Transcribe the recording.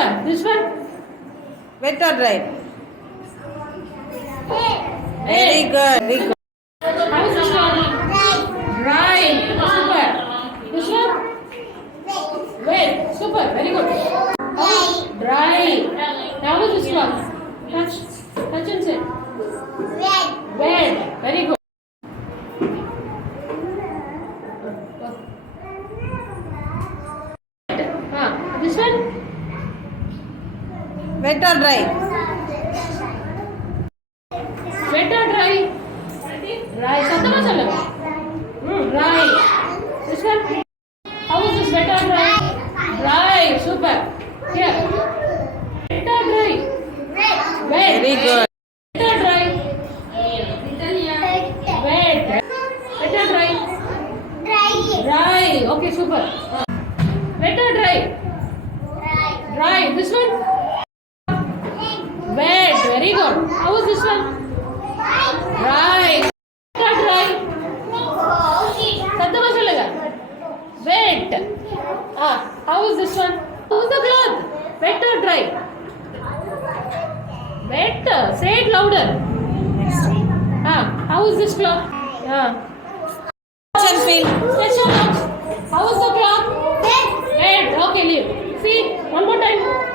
super. This one? Wet or dry? Very Wet. good. Very good. How is this one? Dry. Super. This one? Wet. Super. Very good. Dry. Now this one? Touch. Touch and say. Wet. Very good. This one? Wet or dry? Wet or dry? Dry. சத்தமா சொல்லுங்க. Dry. This one? How is this wet or dry? Dry. Super. Here. Wet or dry? Wet. Very good. Wet or dry? Wet. Wet or dry? Dry. Okay, super. Wet or dry? Dry. This one? Wet. Very good. How is this one? Dry. Wet or dry? சத்தமா சொல்லுங்க. Wet. How is this one? How is the cloth? Wet or dry? Wet. Say it louder. How is this cloth? Touch and feel. Touch. How is the cloth? Wet. Okay, leave. See, one more time.